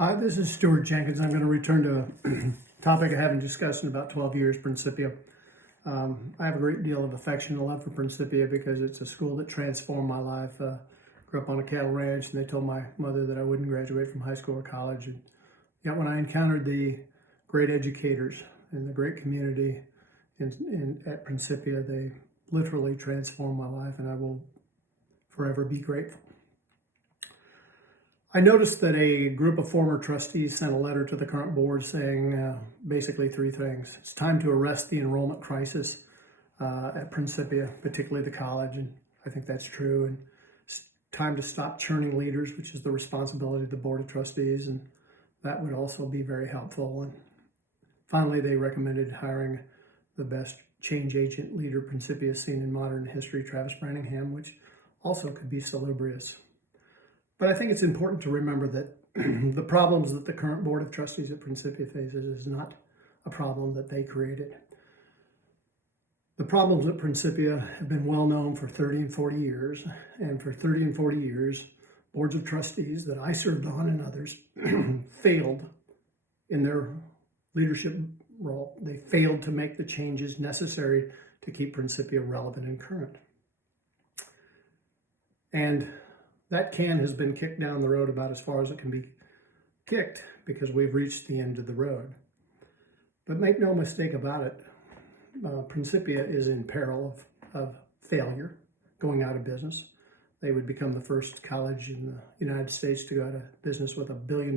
Hi, this is Stuart Jenkins. I'm going to return to a topic I haven't discussed in about 12 years, Principia. I have a great deal of affection and love for Principia because it's a school that transformed my life. Grew up on a cattle ranch, and they told my mother that I wouldn't graduate from high school or college. And yet when I encountered the great educators and the great community at Principia, they literally transformed my life, and I will forever be grateful. I noticed that a group of former trustees sent a letter to the current board saying basically three things. It's time to arrest the enrollment crisis at Principia, particularly the college, and I think that's true. And it's time to stop churning leaders, which is the responsibility of the board of trustees, and that would also be very helpful. And finally, they recommended hiring the best change agent leader Principia has seen in modern history, Travis Branningham, which also could be salubrious. But I think it's important to remember that the problems that the current board of trustees at Principia faces is not a problem that they created. The problems at Principia have been well known for 30 and 40 years, and for 30 and 40 years, boards of trustees that I served on and others failed in their leadership role. They failed to make the changes necessary to keep Principia relevant and current. And that can has been kicked down the road about as far as it can be kicked because we've reached the end of the road. But make no mistake about it, Principia is in peril of failure, going out of business. They would become the first college in the United States to go out of business with $1 billion,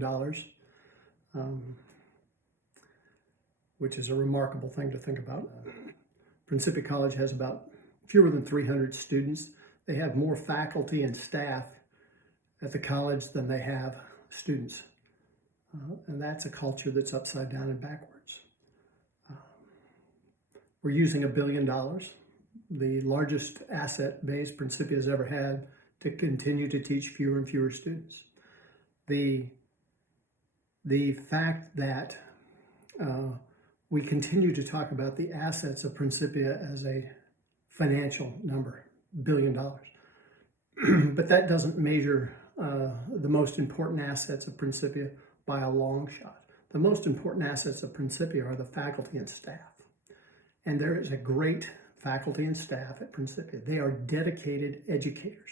which is a remarkable thing to think about. Principia College has about fewer than 300 students. They have more faculty and staff at the college than they have students. And that's a culture that's upside down and backwards. We're using $1 billion, the largest asset base Principia has ever had, to continue to teach fewer and fewer students. The fact that we continue to talk about the assets of Principia as a financial number, $1 billion, but that doesn't measure the most important assets of Principia by a long shot. The most important assets of Principia are the faculty and staff. And there is a great faculty and staff at Principia. They are dedicated educators,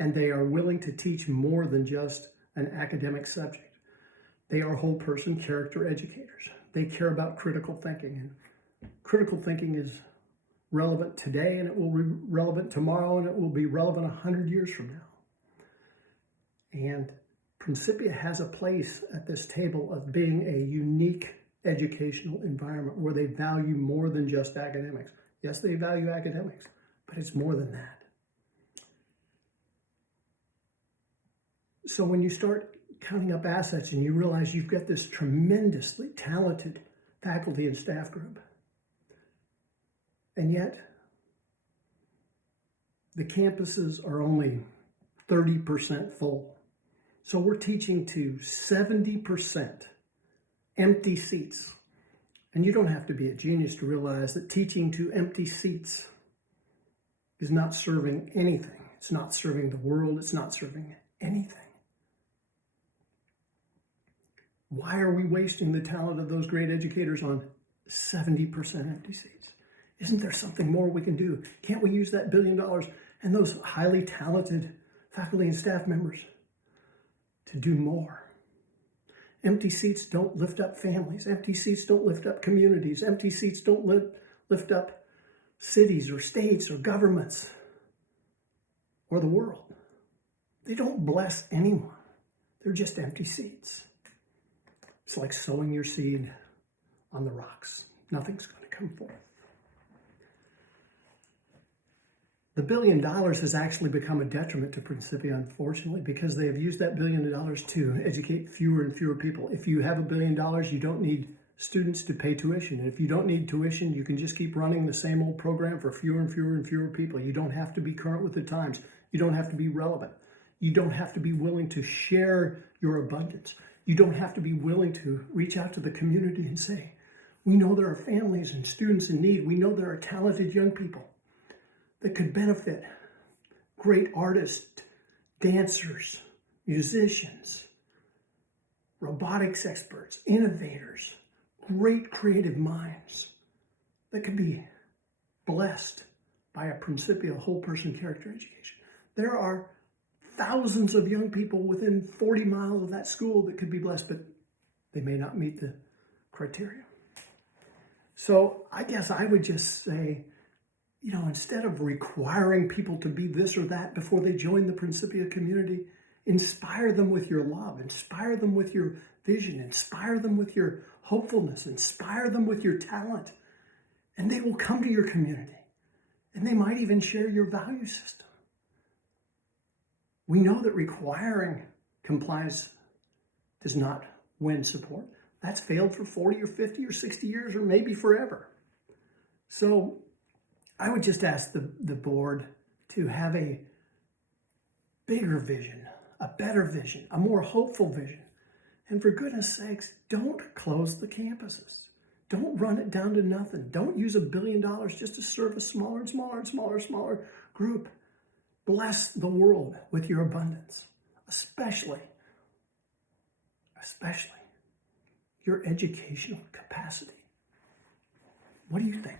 and they are willing to teach more than just an academic subject. They are whole person character educators. They care about critical thinking, and critical thinking is relevant today, and it will be relevant tomorrow, and it will be relevant 100 years from now. And Principia has a place at this table of being a unique educational environment where they value more than just academics. Yes, they value academics, but it's more than that. So when you start counting up assets and you realize you've got this tremendously talented faculty and staff group, and yet the campuses are only 30% full. So we're teaching to 70% empty seats. And you don't have to be a genius to realize that teaching to empty seats is not serving anything. It's not serving the world. It's not serving anything. Why are we wasting the talent of those great educators on 70% empty seats? Isn't there something more we can do? Can't we use that $1 billion and those highly talented faculty and staff members to do more? Empty seats don't lift up families. Empty seats don't lift up communities. Empty seats don't lift up cities or states or governments or the world. They don't bless anyone. They're just empty seats. It's like sowing your seed on the rocks. Nothing's going to come forth. The $1 billion has actually become a detriment to Principia, unfortunately, because they have used that $1 billion to educate fewer and fewer people. If you have $1 billion, you don't need students to pay tuition. And if you don't need tuition, you can just keep running the same old program for fewer and fewer and fewer people. You don't have to be current with the times. You don't have to be relevant. You don't have to be willing to share your abundance. You don't have to be willing to reach out to the community and say, we know there are families and students in need. We know there are talented young people that could benefit, great artists, dancers, musicians, robotics experts, innovators, great creative minds that could be blessed by a Principia whole person character education. There are thousands of young people within 40 miles of that school that could be blessed, but they may not meet the criteria. So I guess I would just say, instead of requiring people to be this or that before they join the Principia community, inspire them with your love, inspire them with your vision, inspire them with your hopefulness, inspire them with your talent, and they will come to your community, and they might even share your value system. We know that requiring compliance does not win support. That's failed for 40 or 50 or 60 years or maybe forever. So I would just ask the board to have a bigger vision, a better vision, a more hopeful vision. And for goodness sakes, don't close the campuses. Don't run it down to nothing. Don't use $1 billion just to serve a smaller and smaller and smaller group. Bless the world with your abundance, especially your educational capacity. What do you think?